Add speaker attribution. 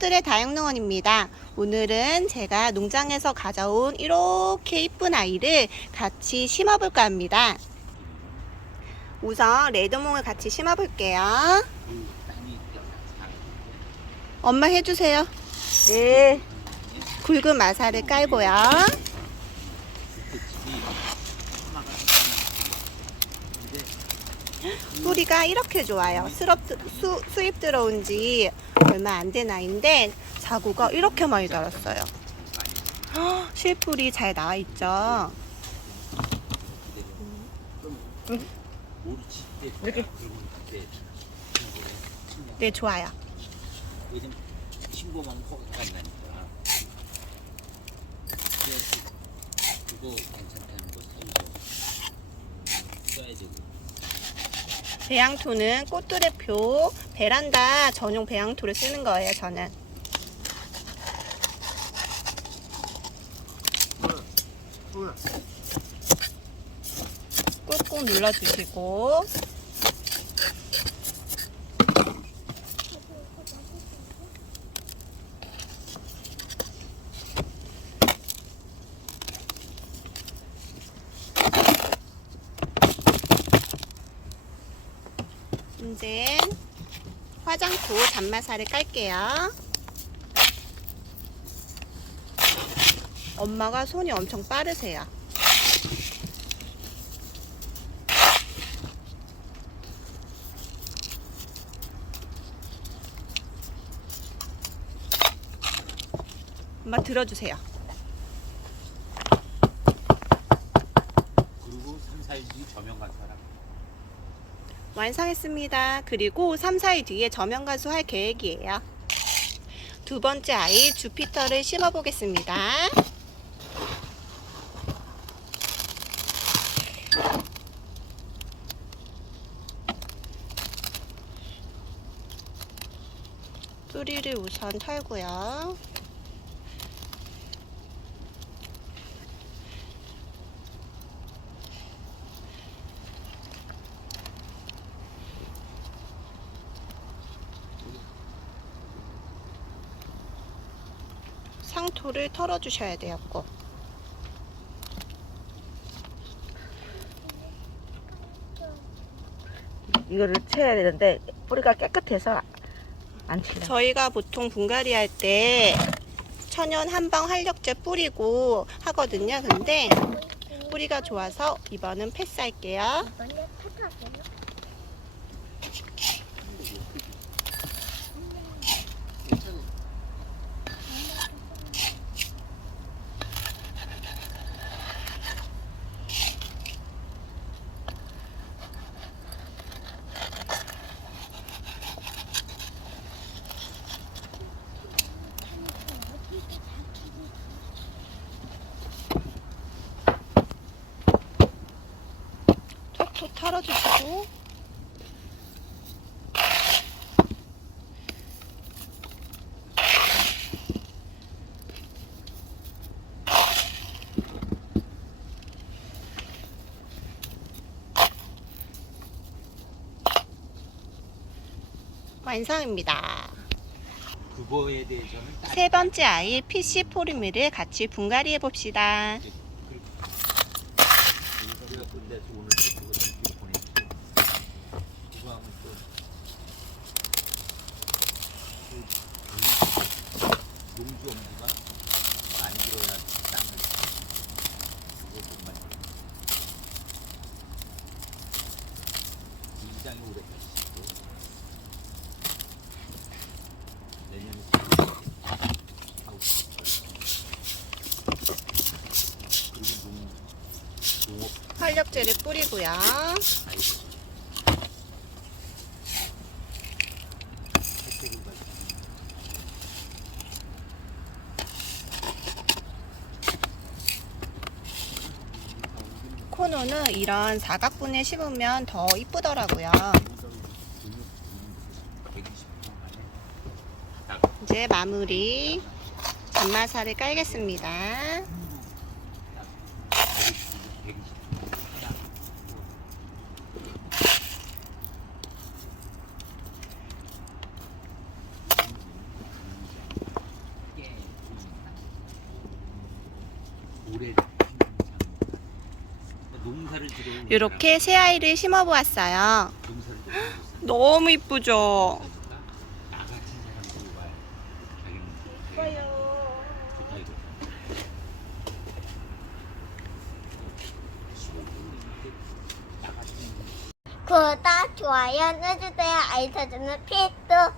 Speaker 1: 꽃들의 다육농원입니다. 오늘은 제가 농장에서 가져온 이렇게 이쁜 아이를 같이 심어볼까 합니다. 우선 레드몽을 같이 심어볼게요. 엄마 해주세요. 네. 굵은 마사를 깔고요. 뿌리가 이렇게 좋아요. 수럽, 수, 수입 들어온 지 얼마 안 된 아이인데 자구가 이렇게 많이 자랐어요. 헉, 실풀이 잘 나와 있죠.
Speaker 2: 이렇게
Speaker 1: 네, 좋아요.
Speaker 2: 신고만 간다니까. 그래서 그거 괜찮다는 거 사서 써야지.
Speaker 1: 배양토는 꽃두레표 베란다 전용 배양토를 쓰는 거예요, 저는. 꾹꾹 눌러주시고 이제 화장토 잔마사를 깔게요. 엄마가 손이 엄청 빠르세요. 엄마 들어주세요.
Speaker 2: 그리고 3, 4일 뒤 저명 간 사람.
Speaker 1: 완성했습니다. 그리고 3, 4일 뒤에 저면 가수할 계획이에요. 두 번째 아이 주피터를 심어 보겠습니다. 뿌리를 우선 털고요. 상토를 털어주셔야 돼요, 꼭.
Speaker 3: 이거를 쳐야 되는데 뿌리가 깨끗해서 안 치네.
Speaker 1: 저희가 보통 분갈이 할 때 천연 한방 활력제 뿌리고 하거든요. 근데 뿌리가 좋아서 이번은 패스할게요. 톡 톡 털어주시고 완성입니다.
Speaker 2: 그거에 대해서는
Speaker 1: 딱세 번째 아이 PC 포리미를 같이 분갈이 해봅시다.
Speaker 2: 우리가 끝내서 오늘 또 그거 좀 뒤로 보내줄게. 그거 하면 또 그 용주 엄지가 만들어야 땅을 그거 정말 굉장히 오래 가시고 내년에 하고 싶어요. 그리고 농 농업
Speaker 1: 활력제를 뿌리고요. 코노는 이런 사각분에 심으면 더 이쁘더라고요.
Speaker 2: 120분 만에
Speaker 1: 이제 마무리 잔마사를 깔겠습니다.
Speaker 2: 120분 하나 오래 농사를 지르는
Speaker 1: 이렇게 새 아이를 심어 보았어요.
Speaker 2: 농사를 지르는
Speaker 1: 너무 이쁘죠?
Speaker 4: 구독, 좋아요 눌러주세요. 알려주는 필수